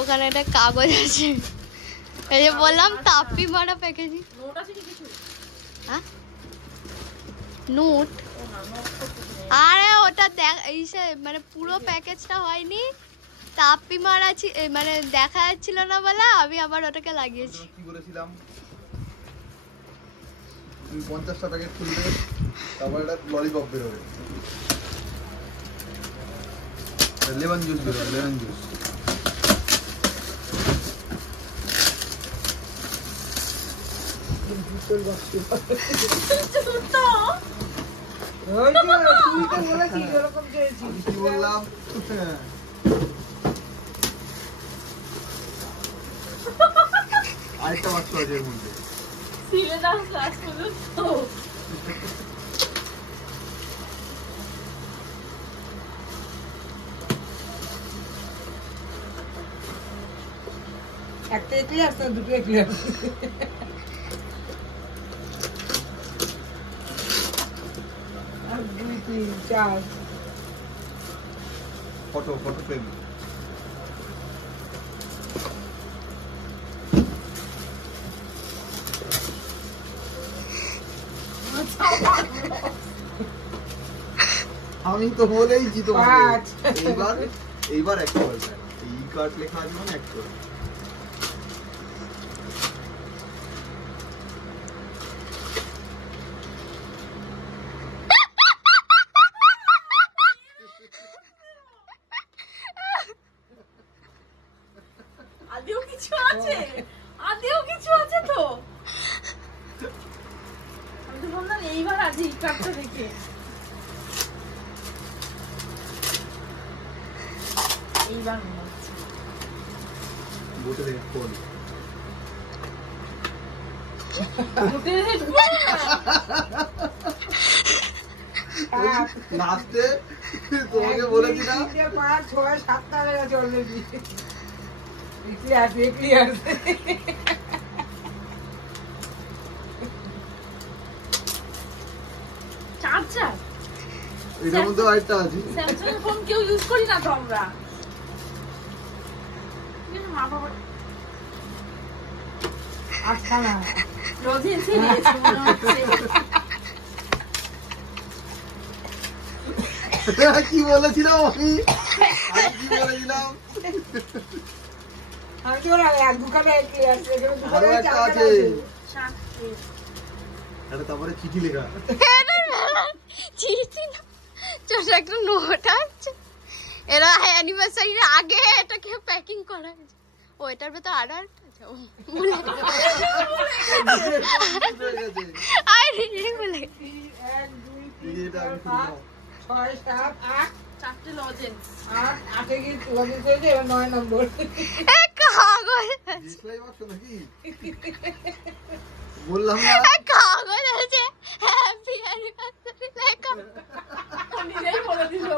ওখানে একটা কাগজ আছে, এই যে বললাম তাপ্পি মারা প্যাকেজিং। হ্যাঁ নোট, আরে ওটা মানে পুরো প্যাকেজটা হয়নি, তাপ্পি মারা মানে দেখা যাচ্ছিল না বলে আমি আবার ওটাকে লাগিয়েছি। কি বলেছিলাম, 50টা প্যাকেট খুলবে, তারপর একটা ললিপপ বেরোবে, লেমন জুস বেরোবে, লেমন জুস। কি বললাম, আরেকটা বাক্স আছে এর মধ্যে। একটা একলি আসছে, দুটো একলি আসছে। আর 2 3 4 ফটো ফ্রেম। আমি তো বলেইছি তোমাকে, এইবার একটা বলবে, এই কার্ড লেখা আছে মানে একটা। আদেও কিছু আছে, আদেও কিছু আছে তো। আমি তো বললাম এইবার আজ এই কার্ডটা দেখে, এইবার মনে হচ্ছে বসে দেখে ফোন নাচতে তোমাকে বলেছি না, 5 6 7টা হয়ে গেছে অলরেডি। একলি আসছে। চার্জার, এটার মধ্যে আরেকটা আছে। স্যামসাং এর ফোন কেউ ইউজ করি না তো আমরা। মা বাবা আচ্ছা না লজেন্সে নিয়েছে মনে হচ্ছে। কি বলেছিলাম আমি, কি বলেছিলাম, আমি তো বললাম এক দুখানে একলি আসছে, আরো একটা আছে, তারপরে চিঠি লেখা, চিঠি না, ছোট একটা নোট আছে, এরা অ্যানিভার্সারির আগে এটাকে প্যাকিং করা হয়েছে। ও এটার ভেতর আরো একটা আছে, বলে 1 2 3 4 5 6 7 8 চারটে লজেন্স, 8 8 কি লজেন্স হয়েছে, এবার 9 নম্বর কাগজ বললাম না, কাগজ আছে হ্যাপি অ্যানিভার্সারি লেখা, নিজেই বলে দিল